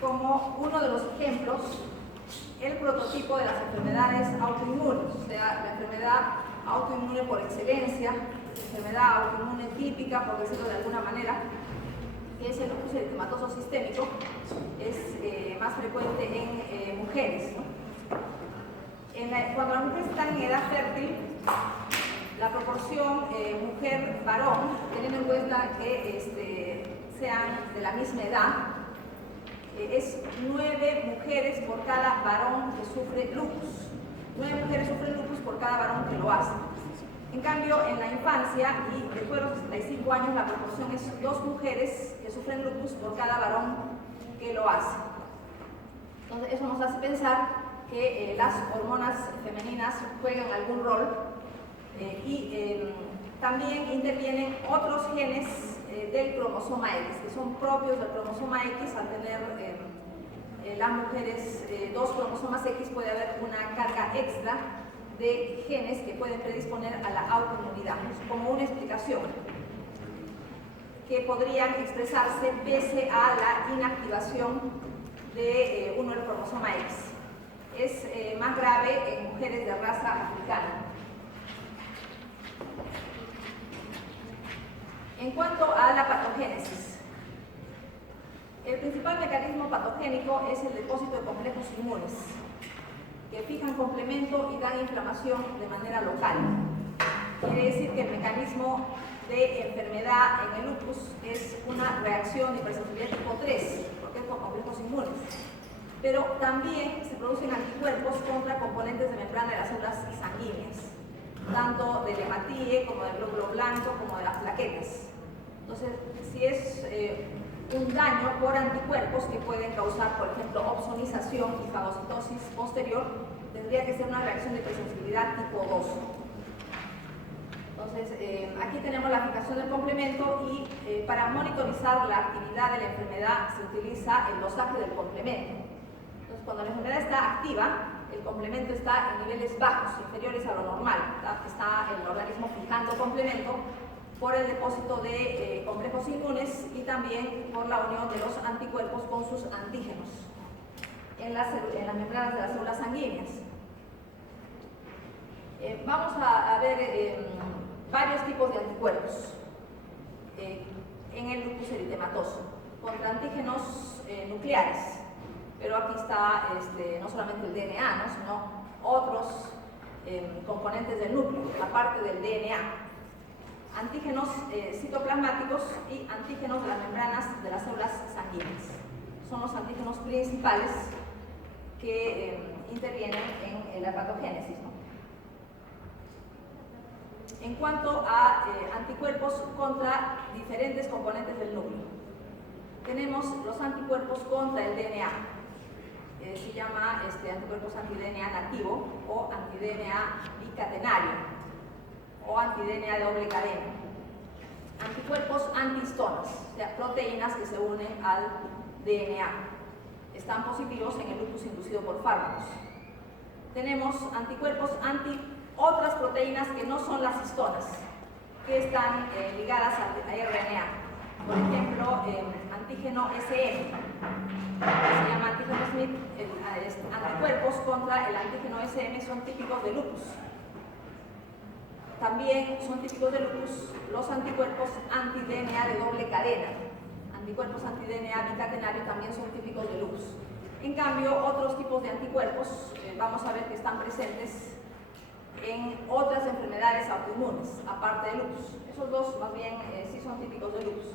como uno de los ejemplos el prototipo de las enfermedades autoinmunes, o sea, la enfermedad autoinmune por excelencia, enfermedad autoinmune típica, por decirlo de alguna manera, que es el lupus eritematoso sistémico, es más frecuente en mujeres, ¿no? Cuando las mujeres están en edad fértil, la proporción mujer-varón, teniendo en cuenta que sean de la misma edad, es 9 mujeres por cada varón que sufre lupus. 9 mujeres sufren lupus por cada varón que lo hace. En cambio, en la infancia y después de los 65 años, la proporción es 2 mujeres que sufren lupus por cada varón que lo hace. Entonces, eso nos hace pensar que las hormonas femeninas juegan algún rol también intervienen otros genes del cromosoma X, que son propios del cromosoma X. Al tener las mujeres 2 cromosomas X, puede haber una carga extra de genes que pueden predisponer a la autoinmunidad, como una explicación que podrían expresarse pese a la inactivación de uno del cromosoma X. Es más grave en mujeres de raza africana. En cuanto a la patogénesis, el principal mecanismo patogénico es el depósito de complejos inmunes, que fijan complemento y dan inflamación de manera local. Quiere decir que el mecanismo de enfermedad en el lupus es una reacción de hipersensibilidad tipo 3, porque es por complejos inmunes. Pero también se producen anticuerpos contra componentes de membrana de las células sanguíneas, tanto del hematíe como del glóbulo blanco como de las plaquetas. Entonces, si es un daño por anticuerpos que pueden causar, por ejemplo, opsonización y fagocitosis posterior, tendría que ser una reacción de hipersensibilidad tipo 2. Entonces, aquí tenemos la fijación del complemento y para monitorizar la actividad de la enfermedad se utiliza el dosaje del complemento. Entonces, cuando la enfermedad está activa, el complemento está en niveles bajos, inferiores a lo normal. Está el organismo fijando complemento por el depósito de complejos inmunes y también por la unión de los anticuerpos con sus antígenos en las membranas de las células sanguíneas. Vamos a ver varios tipos de anticuerpos en el lupus eritematoso, contra antígenos nucleares, pero aquí está no solamente el DNA, ¿no?, sino otros componentes del núcleo, la parte del DNA. Antígenos citoplasmáticos y antígenos de las membranas de las células sanguíneas. Son los antígenos principales que intervienen en la patogénesis, ¿no? En cuanto a anticuerpos contra diferentes componentes del núcleo, tenemos los anticuerpos contra el DNA. Se llama anticuerpos anti-DNA nativo o anti-DNA bicatenario o anti-DNA de doble cadena. Anticuerpos antihistonas, o sea, proteínas que se unen al DNA. Están positivos en el lupus inducido por fármacos. Tenemos anticuerpos anti otras proteínas que no son las histonas, que están ligadas al RNA. Por ejemplo, antígeno SM, se llama antígeno Smith. Anticuerpos contra el antígeno SM son típicos de lupus. También son típicos de lupus los anticuerpos anti-DNA de doble cadena. Anticuerpos anti-DNA bicatenario también son típicos de lupus. En cambio, otros tipos de anticuerpos vamos a ver que están presentes en otras enfermedades autoinmunes, aparte de lupus. Esos dos más bien sí son típicos de lupus.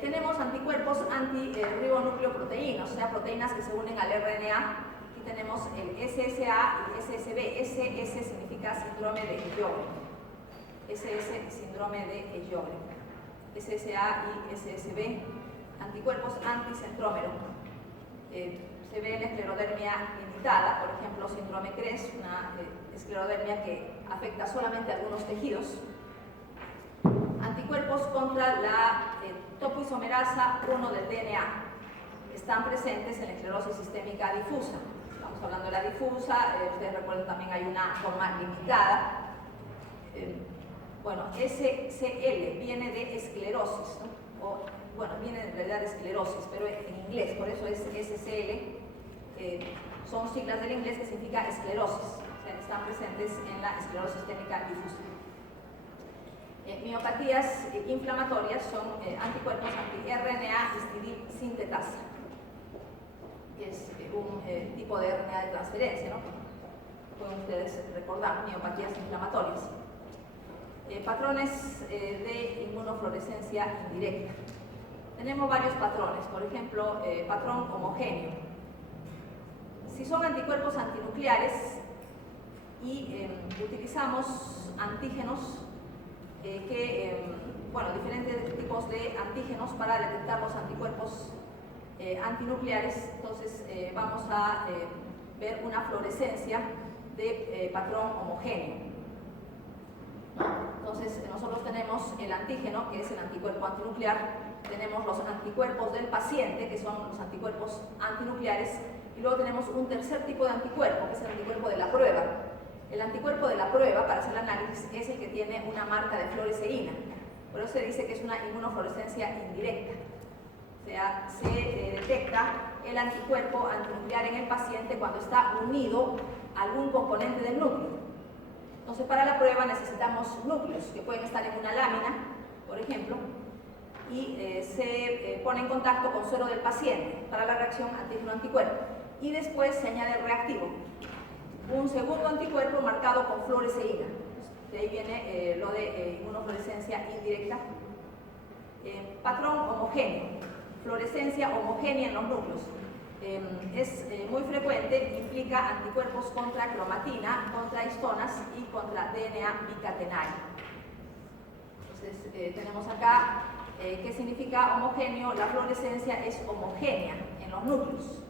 Tenemos anticuerpos anti-ribonucleoproteínas, o sea, proteínas que se unen al RNA. Aquí tenemos el SSA y SSB. SS significa síndrome de Sjögren. SS, síndrome de Sjögren. SSA y SSB, anticuerpos anticentrómero. Se ve en la esclerodermia limitada, por ejemplo, síndrome CRES, una esclerodermia que afecta solamente a algunos tejidos. Anticuerpos contra la topoisomerasa 1 del DNA. Están presentes en la esclerosis sistémica difusa. Estamos hablando de la difusa, ustedes recuerdan también hay una forma limitada. Bueno, SCL viene de esclerosis, ¿no?, o bueno, viene en realidad de esclerosis, pero en inglés, por eso es SCL, son siglas del inglés que significa esclerosis, o sea, están presentes en la esclerosis sistémica difusa. Miopatías inflamatorias son anticuerpos anti-RNA histidil sintetasa, que es un tipo de RNA de transferencia, ¿no? Pueden ustedes recordar, miopatías inflamatorias. Patrones de inmunofluorescencia indirecta. Tenemos varios patrones, por ejemplo, patrón homogéneo. Si son anticuerpos antinucleares y utilizamos antígenos bueno, diferentes tipos de antígenos para detectar los anticuerpos antinucleares, entonces vamos a ver una fluorescencia de patrón homogéneo. Entonces nosotros tenemos el antígeno, que es el anticuerpo antinuclear, tenemos los anticuerpos del paciente, que son los anticuerpos antinucleares, y luego tenemos un tercer tipo de anticuerpo, que es el anticuerpo de la prueba. El anticuerpo de la prueba, para hacer el análisis, es el que tiene una marca de fluoresceína. Por eso se dice que es una inmunofluorescencia indirecta. O sea, se detecta el anticuerpo antinuclear en el paciente cuando está unido a algún componente del núcleo. Entonces, para la prueba necesitamos núcleos que pueden estar en una lámina, por ejemplo, y se pone en contacto con suero del paciente para la reacción antígeno-anticuerpo. Y después se añade el reactivo, un segundo anticuerpo marcado con fluoresceína. De ahí viene lo de inmunofluorescencia indirecta. Patrón homogéneo, fluorescencia homogénea en los núcleos. Es muy frecuente, implica anticuerpos contra cromatina, contra histonas y contra DNA bicatenario. Entonces tenemos acá ¿qué significa homogéneo? La fluorescencia es homogénea en los núcleos.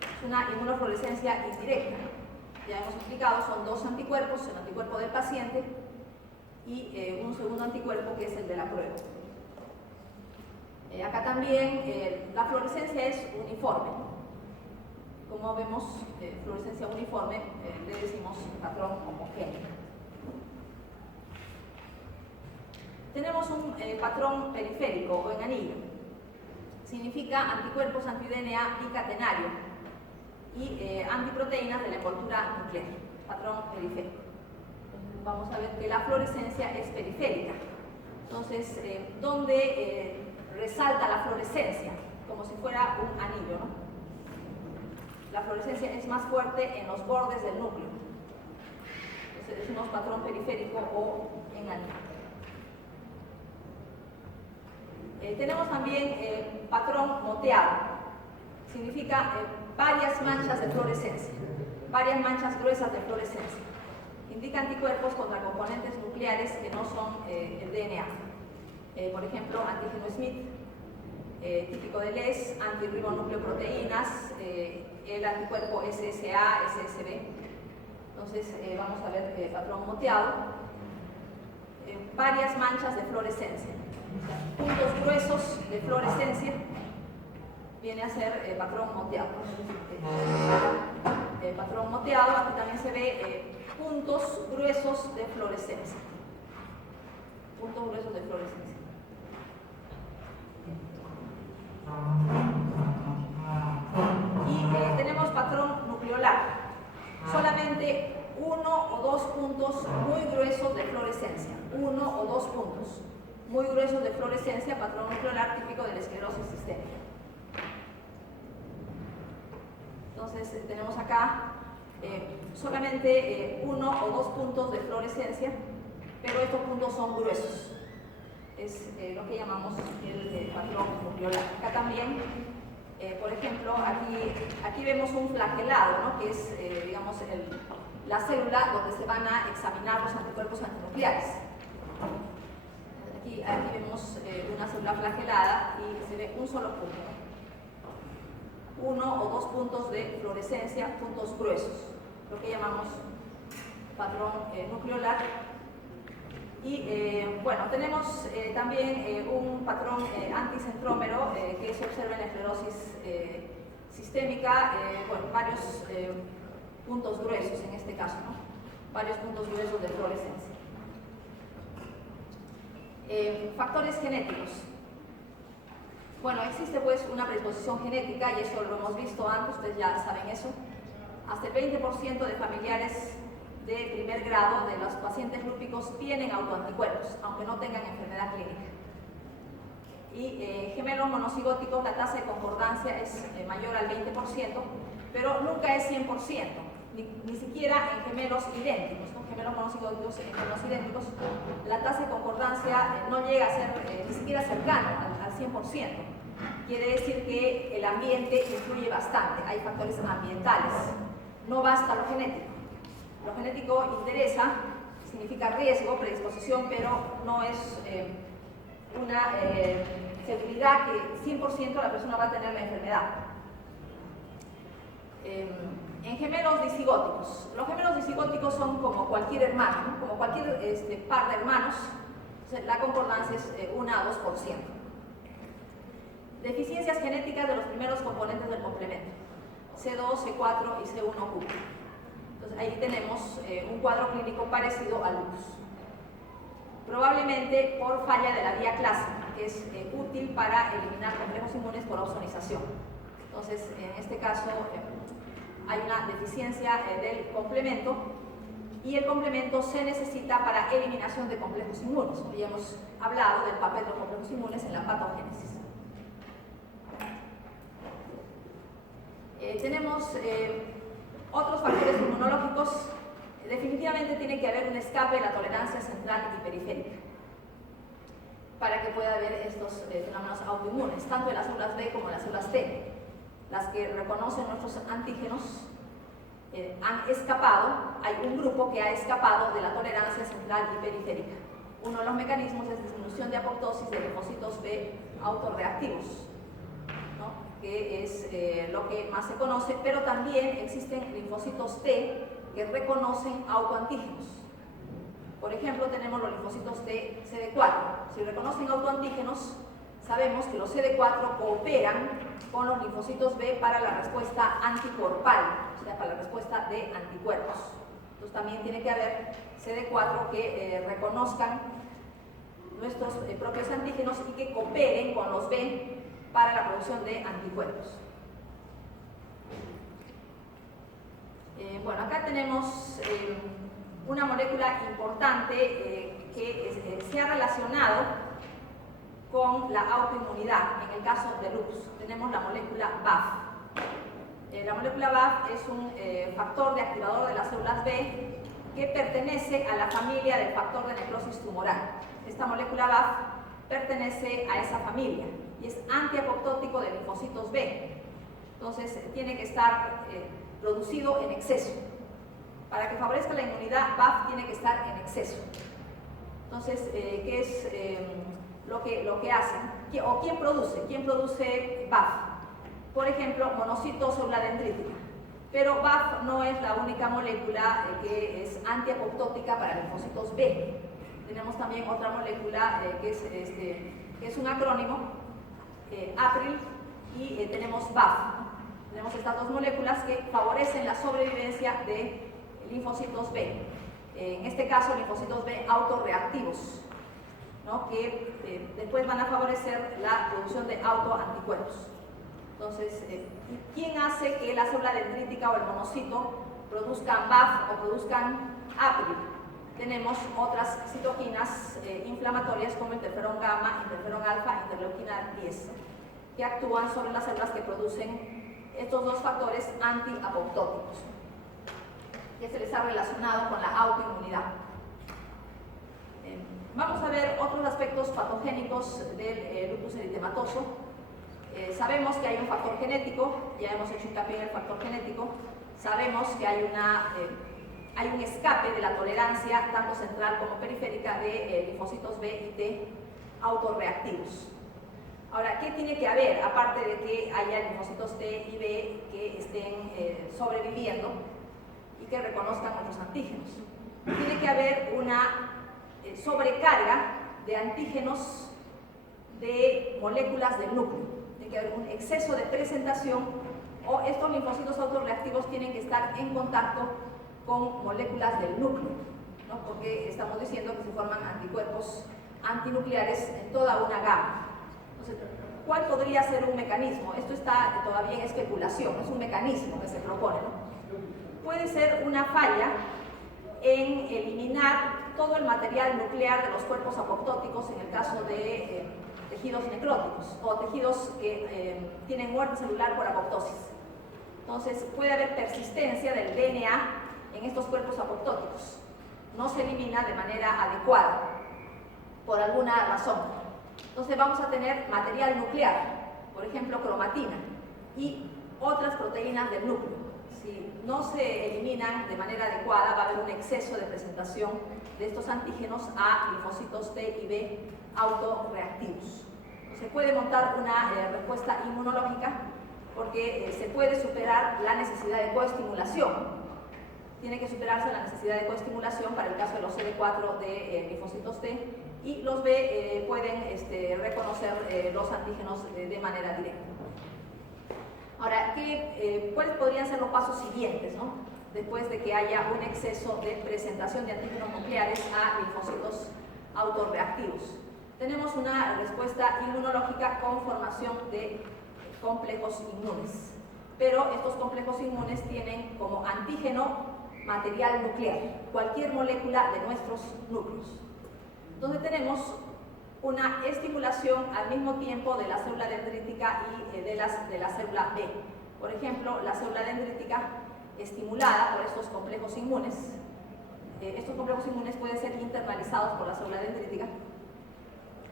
Es una inmunofluorescencia indirecta. Ya hemos explicado, son dos anticuerpos, el anticuerpo del paciente y un segundo anticuerpo que es el de la prueba. Acá también la fluorescencia es uniforme. Como vemos, fluorescencia uniforme, le decimos patrón homogéneo. Tenemos un patrón periférico o en anillo. Significa anticuerpos anti-DNA bicatenario y antiproteínas de la envoltura nuclear, patrón periférico. Vamos a ver que la fluorescencia es periférica. Entonces, ¿dónde resalta la fluorescencia? Como si fuera un anillo, ¿no? La fluorescencia es más fuerte en los bordes del núcleo. Entonces, decimos patrón periférico o en anillo. Tenemos también patrón moteado. Significa varias manchas de fluorescencia, varias manchas gruesas de fluorescencia. Indica anticuerpos contra componentes nucleares que no son el DNA. Por ejemplo, antígeno Smith, típico de LES, antirribonucleoproteínas, el anticuerpo SSA, SSB. Entonces, vamos a ver patrón moteado. Varias manchas de fluorescencia. Puntos gruesos de fluorescencia viene a ser patrón moteado. Patrón moteado, aquí también se ve puntos gruesos de fluorescencia. Puntos gruesos de fluorescencia. Y tenemos patrón nucleolar. Solamente uno o dos puntos muy gruesos de fluorescencia. Uno o dos puntos muy gruesos de fluorescencia, patrón nucleolar típico de la esclerosis sistémica. Entonces tenemos acá solamente uno o dos puntos de fluorescencia, pero estos puntos son gruesos. Es lo que llamamos el patrón nucleolar. Acá también, por ejemplo, aquí vemos un flagelado, ¿no? Que es, digamos, la célula donde se van a examinar los anticuerpos antinucleares. Aquí vemos una célula flagelada y se ve un solo punto. Uno o dos puntos de fluorescencia, puntos gruesos, lo que llamamos patrón nucleolar. Y bueno, tenemos también un patrón anticentrómero que se observa en la esclerosis sistémica, bueno, varios puntos gruesos en este caso, ¿no? Varios puntos gruesos de fluorescencia. Factores genéticos. Bueno, existe pues una predisposición genética y eso lo hemos visto antes, ustedes ya saben eso. Hasta el 20% de familiares de primer grado de los pacientes lúpicos tienen autoanticuerpos, aunque no tengan enfermedad clínica. Y gemelos monocigóticos, la tasa de concordancia es mayor al 20%, pero nunca es 100%, ni siquiera en gemelos idénticos, ¿no? Gemelos monocigóticos en gemelos idénticos, la tasa de concordancia no llega a ser ni siquiera cercano al 100%. Quiere decir que el ambiente influye bastante, hay factores ambientales, no basta lo genético. Lo genético interesa, significa riesgo, predisposición, pero no es una seguridad que 100% la persona va a tener la enfermedad. En gemelos disigóticos, los gemelos disigóticos son como cualquier hermano, ¿no? Como cualquier par de hermanos, la concordancia es 1 a 2%. Deficiencias genéticas de los primeros componentes del complemento, C2, C4 y C1 cupo. Entonces ahí tenemos un cuadro clínico parecido al lupus. Probablemente por falla de la vía clásica, que es útil para eliminar complejos inmunes por ozonización. Entonces, en este caso hay una deficiencia del complemento y el complemento se necesita para eliminación de complejos inmunes. Hoy hemos hablado del papel de los complejos inmunes en la patogénesis. Tenemos otros factores inmunológicos. Definitivamente tiene que haber un escape de la tolerancia central y periférica para que pueda haber estos fenómenos autoinmunes, tanto de las células B como de las células T. Las que reconocen nuestros antígenos han escapado, hay un grupo que ha escapado de la tolerancia central y periférica. Uno de los mecanismos es disminución de apoptosis de linfocitos B autorreactivos, ¿no? Que es lo que más se conoce, pero también existen linfocitos T que reconocen autoantígenos. Por ejemplo, tenemos los linfocitos T CD4. Si reconocen autoantígenos, sabemos que los CD4 cooperan con los linfocitos B para la respuesta anticorpal, o sea, para la respuesta de anticuerpos. Entonces también tiene que haber CD4 que reconozcan nuestros propios antígenos y que cooperen con los B para la producción de anticuerpos. Bueno, acá tenemos una molécula importante que se ha relacionado con la autoinmunidad. En el caso de lupus tenemos la molécula BAFF. La molécula BAFF es un factor de activador de las células B que pertenece a la familia del factor de necrosis tumoral. Esta molécula BAFF pertenece a esa familia y es antiapoptótico de linfocitos B. Entonces tiene que estar producido en exceso. Para que favorezca la inmunidad, BAFF tiene que estar en exceso. Entonces, ¿qué es lo que hacen? ¿O quién produce? ¿Quién produce BAFF? Por ejemplo, monocitos o la dendrítica. Pero BAFF no es la única molécula que es antiapoptótica para linfocitos B. Tenemos también otra molécula que es un acrónimo, APRIL, y tenemos BAFF. Tenemos estas dos moléculas que favorecen la sobrevivencia de linfocitos B. En este caso, linfocitos B autorreactivos, ¿no? Que después van a favorecer la producción de autoanticuerpos. Entonces, ¿quién hace que la célula dendrítica o el monocito produzcan BAFF o produzcan APRIL? Tenemos otras citoquinas inflamatorias como interferón gamma, interferón alfa, interleuquina 10, que actúan sobre las células que producen estos dos factores antiapoptóticos, que se les ha relacionado con la autoinmunidad. Vamos a ver otros aspectos patogénicos del lupus eritematoso. Sabemos que hay un factor genético, ya hemos hecho hincapié en el factor genético. Sabemos que hay un escape de la tolerancia, tanto central como periférica, de linfocitos B y T autorreactivos. Ahora, ¿qué tiene que haber, aparte de que haya linfocitos T y B que estén sobreviviendo y que reconozcan otros antígenos? Tiene que haber una sobrecarga de antígenos de moléculas del núcleo. Tiene que haber un exceso de presentación, o estos linfocitos autorreactivos tienen que estar en contacto con moléculas del núcleo, ¿no? Porque estamos diciendo que se forman anticuerpos antinucleares en toda una gama. Entonces, ¿Cuál podría ser un mecanismo? Esto está todavía en especulación, es un mecanismo que se propone, ¿no? Puede ser una falla en eliminar todo el material nuclear de los cuerpos apoptóticos en el caso de tejidos necróticos o tejidos que tienen muerte celular por apoptosis. Entonces puede haber persistencia del DNA en estos cuerpos apoptóticos. No se elimina de manera adecuada por alguna razón. Entonces vamos a tener material nuclear, por ejemplo cromatina y otras proteínas del núcleo. Si no se eliminan de manera adecuada, va a haber un exceso de presentación de estos antígenos a linfocitos T y B autorreactivos. Se puede montar una respuesta inmunológica porque se puede superar la necesidad de coestimulación. Tiene que superarse la necesidad de coestimulación para el caso de los CD4 de linfocitos T, y los B pueden reconocer los antígenos de manera directa. Ahora, ¿cuáles podrían ser los pasos siguientes, ¿no? Después de que haya un exceso de presentación de antígenos nucleares a linfocitos autorreactivos? Tenemos una respuesta inmunológica con formación de complejos inmunes, pero estos complejos inmunes tienen como antígeno material nuclear, cualquier molécula de nuestros núcleos. Entonces tenemos una estimulación al mismo tiempo de la célula dendrítica y de la célula B. Por ejemplo, la célula dendrítica estimulada por estos complejos inmunes. Estos complejos inmunes pueden ser internalizados por la célula dendrítica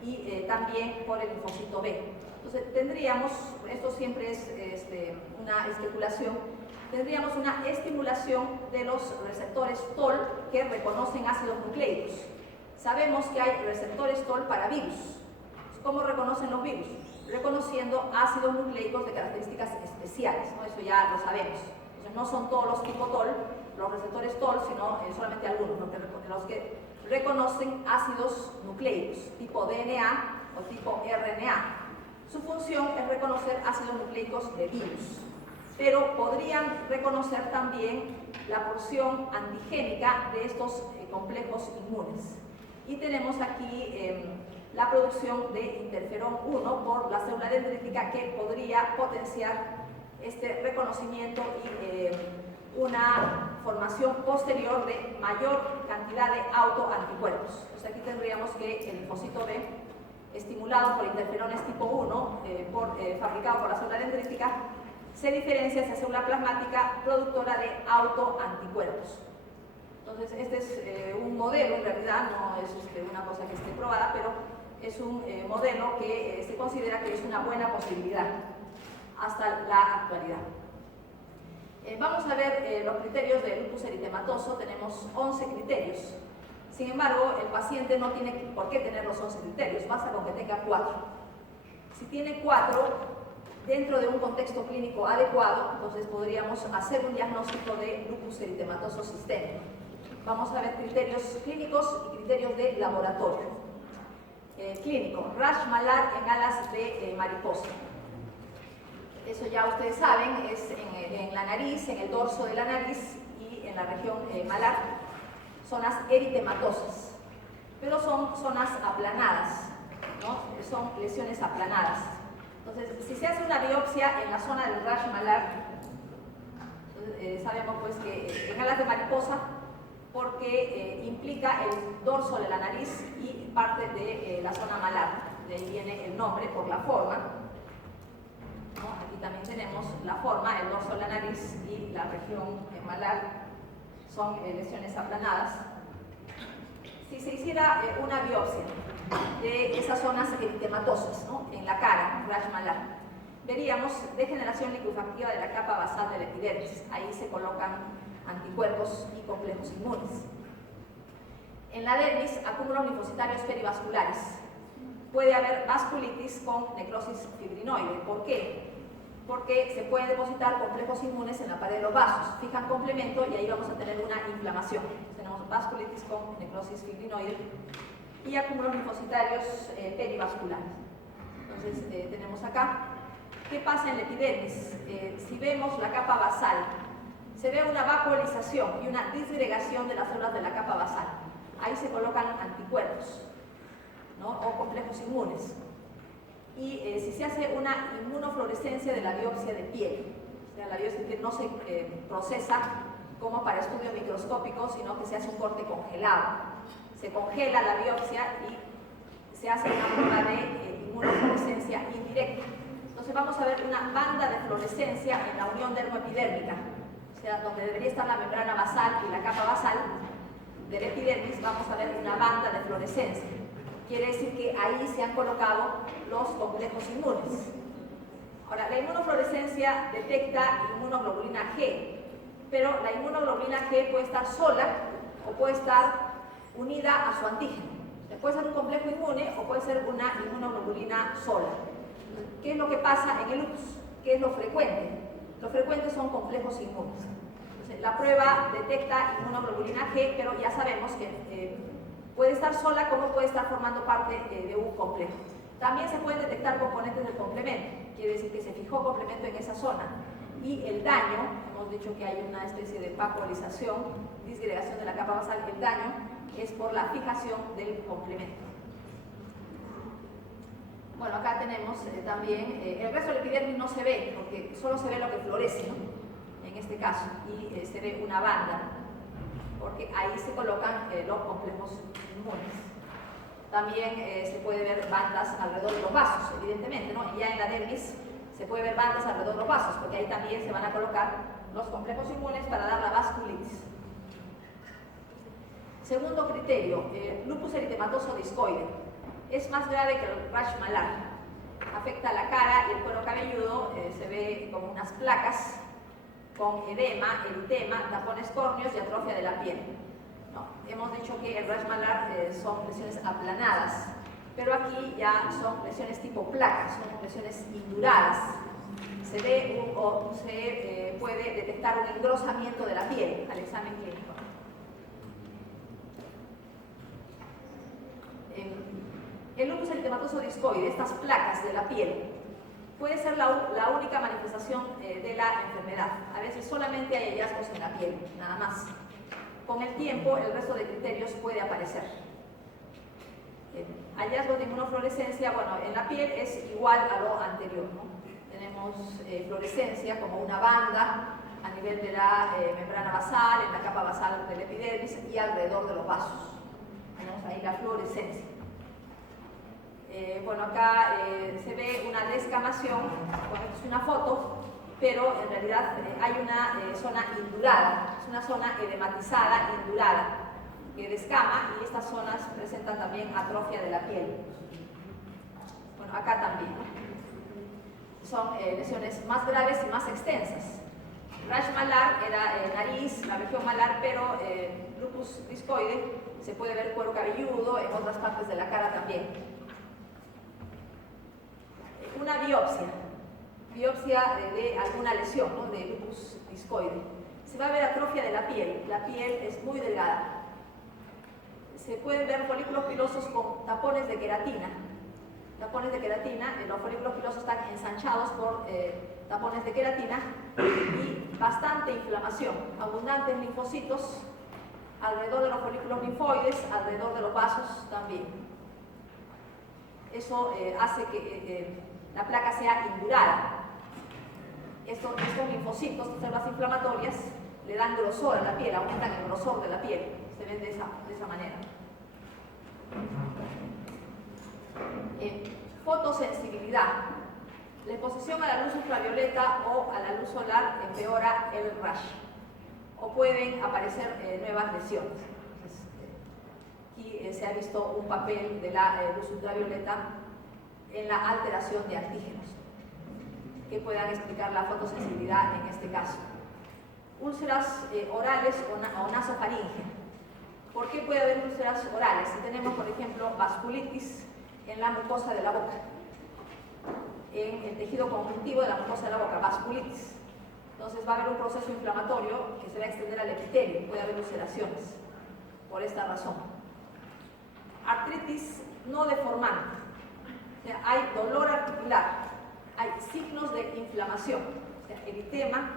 y también por el linfocito B. Entonces tendríamos, esto siempre es una especulación, tendríamos una estimulación de los receptores TOL que reconocen ácidos nucleicos. Sabemos que hay receptores TOL para virus. ¿Cómo reconocen los virus? Reconociendo ácidos nucleicos de características especiales, ¿no? Eso ya lo sabemos. Entonces, no son todos los tipo TOL, los receptores TOL, sino solamente algunos, los que reconocen ácidos nucleicos, tipo DNA o tipo RNA. Su función es reconocer ácidos nucleicos de virus, pero podrían reconocer también la porción antigénica de estos complejos inmunes. Y tenemos aquí la producción de interferón 1 por la célula dendrítica, que podría potenciar este reconocimiento y una formación posterior de mayor cantidad de autoanticuerpos. Entonces aquí tendríamos que el linfocito B, estimulado por interferones tipo 1, fabricado por la célula dendrítica, se diferencia hacia célula plasmática productora de autoanticuerpos. Entonces este es un modelo, en realidad no es una cosa que esté probada, pero es un modelo que se considera que es una buena posibilidad hasta la actualidad. Vamos a ver los criterios del lupus eritematoso. Tenemos 11 criterios. Sin embargo, el paciente no tiene por qué tener los 11 criterios, basta con que tenga 4. Si tiene 4, dentro de un contexto clínico adecuado, entonces podríamos hacer un diagnóstico de lupus eritematoso sistémico. Vamos a ver criterios clínicos y criterios de laboratorio. Clínico, rash malar en alas de mariposa. Eso ya ustedes saben, es en la nariz, en el dorso de la nariz y en la región malar, zonas eritematosas, pero son zonas aplanadas, ¿no? Son lesiones aplanadas. Entonces, si se hace una biopsia en la zona del rash malar, sabemos pues que en alas de mariposa, porque implica el dorso de la nariz y parte de la zona malar. De ahí viene el nombre por la forma, ¿no? Aquí también tenemos la forma, el dorso de la nariz y la región malar son lesiones aplanadas. Si se hiciera una biopsia de esas zonas eritematosas, ¿no? En la cara, rash malar, veríamos degeneración liquefactiva de la capa basal de la epidermis. Ahí se colocan anticuerpos y complejos inmunes. En la dermis, acúmulos linfocitarios perivasculares. Puede haber vasculitis con necrosis fibrinoide. ¿Por qué? Porque se pueden depositar complejos inmunes en la pared de los vasos. Fijan complemento y ahí vamos a tener una inflamación. Tenemos vasculitis con necrosis fibrinoide y acúmulos linfocitarios perivasculares. Entonces tenemos acá. ¿Qué pasa en la epidermis? Si vemos la capa basal, se ve una vacuolización y una disgregación de las células de la capa basal. Ahí se colocan anticuerpos, ¿no? O complejos inmunes. y si se hace una inmunofluorescencia de la biopsia de piel. O sea, la biopsia de piel no se procesa como para estudio microscópico, sino que se hace un corte congelado. Se congela la biopsia y se hace una prueba de inmunofluorescencia indirecta. Entonces vamos a ver una banda de fluorescencia en la unión dermoepidérmica, o sea, donde debería estar la membrana basal y la capa basal del epidermis, vamos a ver una banda de fluorescencia. Quiere decir que ahí se han colocado los complejos inmunes. Ahora, la inmunofluorescencia detecta inmunoglobulina G, pero la inmunoglobulina G puede estar sola o puede estar unida a su antígeno. Puede ser un complejo inmune o puede ser una inmunoglobulina sola. ¿Qué es lo que pasa en el lupus? ¿Qué es lo frecuente? Lo frecuente son complejos inmunes. Entonces, la prueba detecta inmunoglobulina G, pero ya sabemos que puede estar sola como puede estar formando parte de un complejo. También se pueden detectar componentes del complemento, quiere decir que se fijó complemento en esa zona. Y el daño, hemos dicho que hay una especie de vacuolización, disgregación de la capa basal, el daño es por la fijación del complemento. Bueno, acá tenemos también, el resto del epidermis no se ve, porque solo se ve lo que florece, ¿no? En este caso, y se ve una banda, porque ahí se colocan los complejos inmunes. También se puede ver bandas alrededor de los vasos, evidentemente, ¿no? Y ya en la dermis se puede ver bandas alrededor de los vasos, porque ahí también se van a colocar los complejos inmunes para dar la vasculitis. Segundo criterio, lupus eritematoso discoide. Es más grave que el rash malar. Afecta la cara y el cuero cabelludo, se ve como unas placas con edema, eritema, tapones córneos y atrofia de la piel. No, hemos dicho que el rash malar son lesiones aplanadas, pero aquí ya son lesiones tipo placas, son lesiones induradas. Se ve o se puede detectar un engrosamiento de la piel al examen clínico. El lupus eritematoso discoide, estas placas de la piel, puede ser la única manifestación de la enfermedad. A veces solamente hay hallazgos en la piel, nada más. Con el tiempo, el resto de criterios puede aparecer. Hallazgos de inmunofluorescencia, bueno, en la piel es igual a lo anterior, ¿no? Tenemos fluorescencia como una banda a nivel de la membrana basal, en la capa basal del epidermis y alrededor de los vasos. Tenemos ahí la fluorescencia. Bueno, acá se ve una descamación, bueno, es una foto, pero en realidad hay una zona indurada, es una zona edematizada, indurada, que descama y estas zonas presentan también atrofia de la piel. Bueno, acá también, ¿no? Son lesiones más graves y más extensas. Rash malar era nariz, la región malar, pero lupus discoide se puede ver cuero cabelludo, en otras partes de la cara también. Una biopsia de alguna lesión, ¿no? De lupus discoide. Se va a ver atrofia de la piel es muy delgada. Se pueden ver folículos pilosos con tapones de queratina. Tapones de queratina, los folículos pilosos están ensanchados por tapones de queratina y bastante inflamación, abundantes linfocitos alrededor de los folículos linfoides, alrededor de los vasos también. Eso hace que la placa sea indurada. Estos linfocitos, estas células inflamatorias, le dan grosor a la piel, aumentan el grosor de la piel. Se ven de esa manera. Fotosensibilidad. La exposición a la luz ultravioleta o a la luz solar empeora el rash. O pueden aparecer nuevas lesiones. Entonces, aquí se ha visto un papel de la luz ultravioleta en la alteración de antígenos que puedan explicar la fotosensibilidad en este caso. Úlceras orales o nasofaringe. ¿Por qué puede haber úlceras orales? Si tenemos, por ejemplo, vasculitis en la mucosa de la boca, en el tejido conjuntivo de la mucosa de la boca, vasculitis. Entonces va a haber un proceso inflamatorio que se va a extender al epitelio, puede haber ulceraciones por esta razón. Artritis no deformante. O sea, hay dolor articular, hay signos de inflamación, o sea, eritema,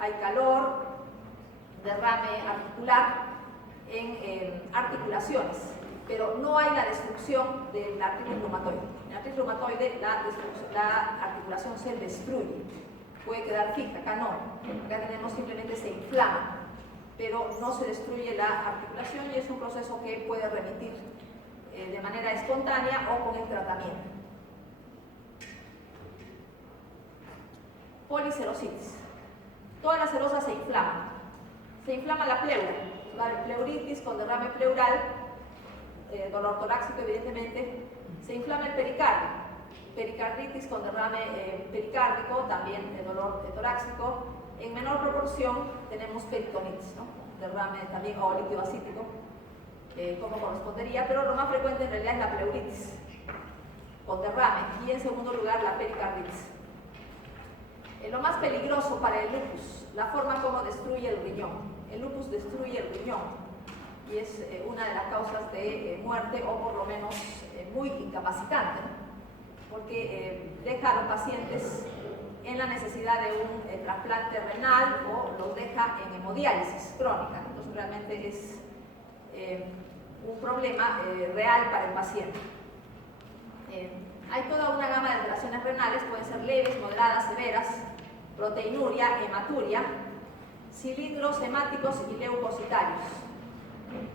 hay calor, derrame articular en articulaciones, pero no hay la destrucción del artritis reumatoide. En artritis reumatoide la articulación se destruye, puede quedar fija, acá no, acá tenemos simplemente se inflama, pero no se destruye la articulación y es un proceso que puede remitir de manera espontánea o con el tratamiento. Policerositis. Toda la serosa se inflama. Se inflama la pleura, la pleuritis con derrame pleural, dolor torácico evidentemente. Se inflama el pericardio, pericarditis con derrame pericárdico, también dolor torácico. En menor proporción tenemos peritonitis, ¿no? Derrame también o líquido acítico, como correspondería, pero lo más frecuente en realidad es la pleuritis con derrame y en segundo lugar la pericarditis. Lo más peligroso para el lupus, la forma como destruye el riñón. El lupus destruye el riñón y es una de las causas de muerte o por lo menos muy incapacitante, ¿no? Porque deja a los pacientes en la necesidad de un trasplante renal o los deja en hemodiálisis crónica. Entonces realmente es un problema real para el paciente. Hay toda una gama de alteraciones renales, pueden ser leves, moderadas, severas, proteinuria, hematuria, cilindros hemáticos y leucocitarios.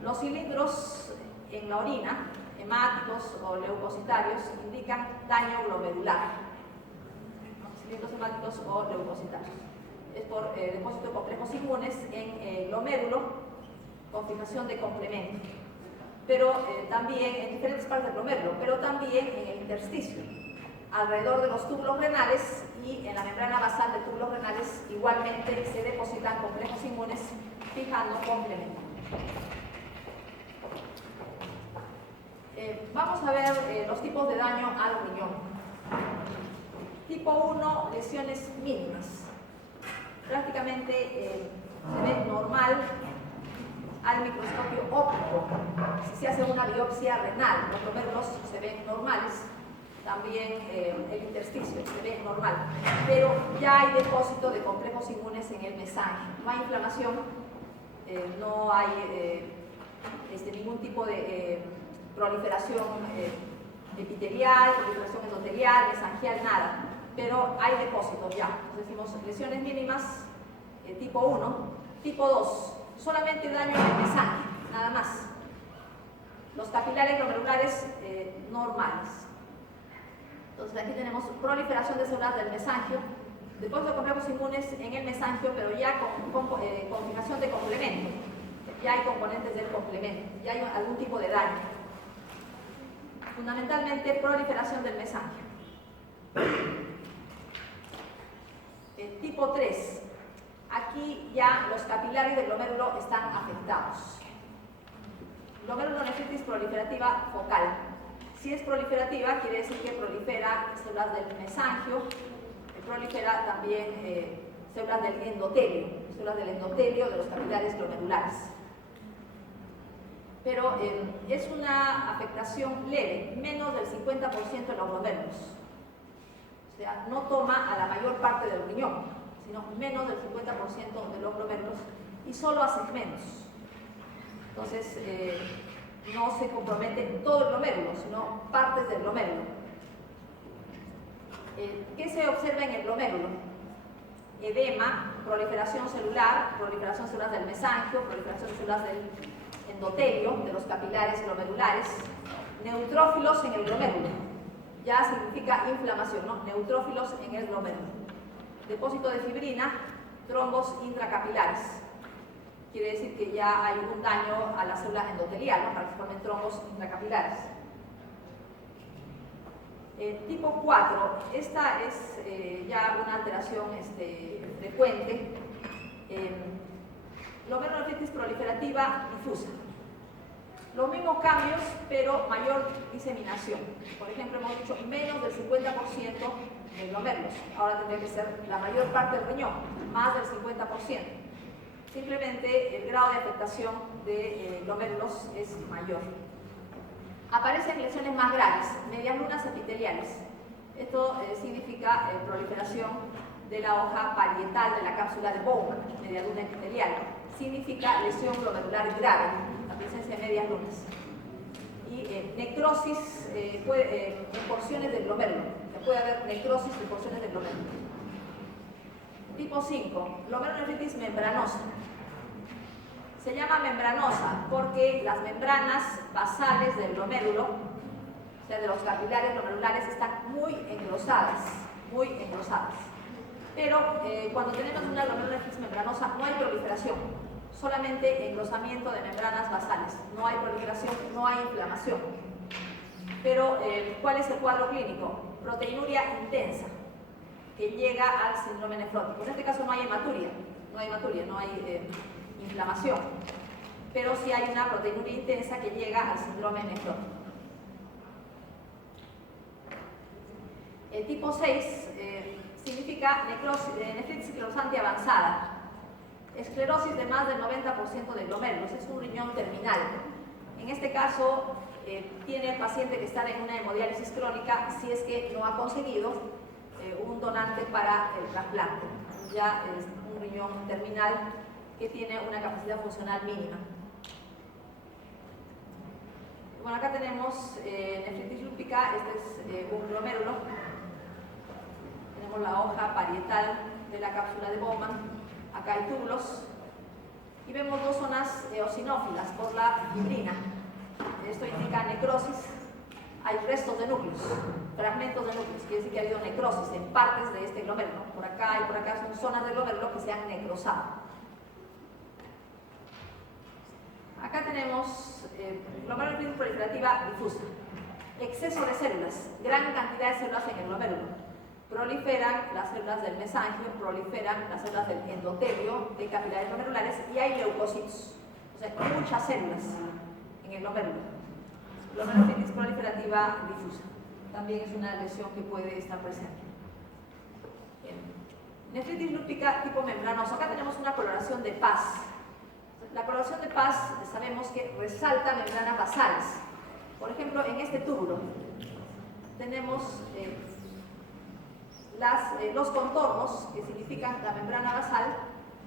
Los cilindros en la orina, hemáticos o leucocitarios, indican daño glomerular. Cilindros hemáticos o leucocitarios. Es por depósito de complejos inmunes en glomérulo con fijación de complemento. Pero también en diferentes partes del glomérulo, pero también en el intersticio, alrededor de los túbulos renales y en la membrana basal de túbulos renales igualmente se depositan complejos inmunes fijando complemento. Vamos a ver los tipos de daño al riñón. Tipo 1, lesiones mínimas. Prácticamente se ve normal al microscopio óptico. Si se hace una biopsia renal, los glomérulos se ven normales, también el intersticio se ve normal, pero ya hay depósito de complejos inmunes en el mesangio. No hay inflamación, no hay ningún tipo de proliferación epitelial, proliferación endotelial, mesangial, nada, pero hay depósitos ya. Entonces decimos lesiones mínimas tipo 1, tipo 2, solamente daño en el mesangio, nada más. Los capilares glomerulares normales. Entonces aquí tenemos proliferación de células del mesangio, depósito de complejos inmunes en el mesangio, pero ya con fijación de complemento. Ya hay componentes del complemento, ya hay algún tipo de daño. Fundamentalmente proliferación del mesangio. Tipo 3. Aquí ya los capilares del glomérulo están afectados. Glomerulonefritis proliferativa focal. Si es proliferativa, quiere decir que prolifera células del mesangio, prolifera también células del endotelio de los capilares glomerulares. Pero es una afectación leve, menos del 50% de los glomérulos. O sea, no toma a la mayor parte del riñón, sino menos del 50% de los glomérulos y solo a segmentos. Entonces, no se compromete todo el glomérulo, sino partes del glomérulo. ¿Qué se observa en el glomérulo? Edema, proliferación celular, proliferación de células del mesangio, proliferación de células del endotelio, de los capilares glomerulares, neutrófilos en el glomérulo. Ya significa inflamación, ¿no? Neutrófilos en el glomérulo. Depósito de fibrina, trombos intracapilares. Quiere decir que ya hay un daño a la célula endotelial, ¿no? Para que se formen trombos intracapilares. Tipo 4, esta es ya una alteración frecuente. Glomerulonefritis proliferativa difusa. Los mismos cambios, pero mayor diseminación. Por ejemplo, hemos dicho menos del 50% de glomérulos. Ahora tendría que ser la mayor parte del riñón, más del 50%. Simplemente el grado de afectación de glomérulos es mayor. Aparecen lesiones más graves, medias lunas epiteliales. Esto significa proliferación de la hoja parietal de la cápsula de Bowman, media luna epitelial. Significa lesión glomerular grave, la presencia de medias lunas. y necrosis en porciones del glomérulo. Puede haber necrosis en porciones del glomérulo. Tipo 5, glomerulonefritis membranosa. Se llama membranosa porque las membranas basales del glomérulo, o sea, de los capilares glomerulares, están muy engrosadas, Pero cuando tenemos una glomerulonefritis membranosa no hay proliferación, solamente engrosamiento de membranas basales. No hay proliferación, no hay inflamación. Pero, ¿cuál es el cuadro clínico? Proteinuria intensa, que llega al síndrome nefrótico. En este caso no hay hematuria, no hay inflamación, pero sí hay una proteinuria intensa que llega al síndrome nefrótico. El tipo 6 significa nefritis esclerosante avanzada, esclerosis de más del 90% de glomérulos, es un riñón terminal. En este caso, tiene el paciente que estar en una hemodiálisis crónica si es que no ha conseguido un donante para el trasplante. Ya es un riñón terminal que tiene una capacidad funcional mínima. Bueno, acá tenemos nefritis lúpica, este es un glomérulo. Tenemos la hoja parietal de la cápsula de Bowman, acá hay túbulos, y vemos dos zonas eosinófilas por la fibrina. Esto indica necrosis, hay restos de núcleos, fragmentos de núcleos, quiere decir que ha habido necrosis en partes de este glomérulo. Por acá y por acá son zonas del glomérulo que se han necrosado. Acá tenemos glomerulonefritis proliferativa difusa, exceso de células, gran cantidad de células en el glomérulo. Proliferan las células del mesangio, proliferan las células del endotelio de capilares glomerulares y hay leucocitos, o sea, muchas células en el glomérulo. Glomerulonefritis proliferativa difusa. También es una lesión que puede estar presente. Bien. Nefritis lúpica tipo membranosa. Acá tenemos una coloración de paz. La coloración de paz sabemos que resalta membranas basales. Por ejemplo, en este túbulo tenemos los contornos, que significan la membrana basal,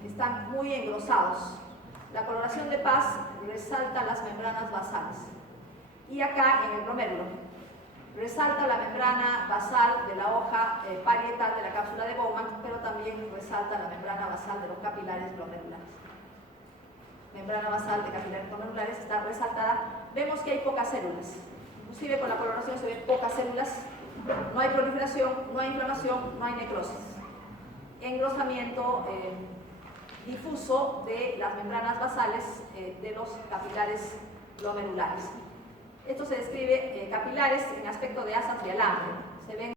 están muy engrosados. La coloración de paz resalta las membranas basales. Y acá en el glomérulo resalta la membrana basal de la hoja parietal de la cápsula de Bowman, pero también resalta la membrana basal de los capilares glomerulares. Membrana basal de capilares glomerulares está resaltada. Vemos que hay pocas células, inclusive con la coloración se ven pocas células, no hay proliferación, no hay inflamación, no hay necrosis. Engrosamiento difuso de las membranas basales de los capilares glomerulares. Esto se describe capilares en aspecto de asas de alambre. Se ven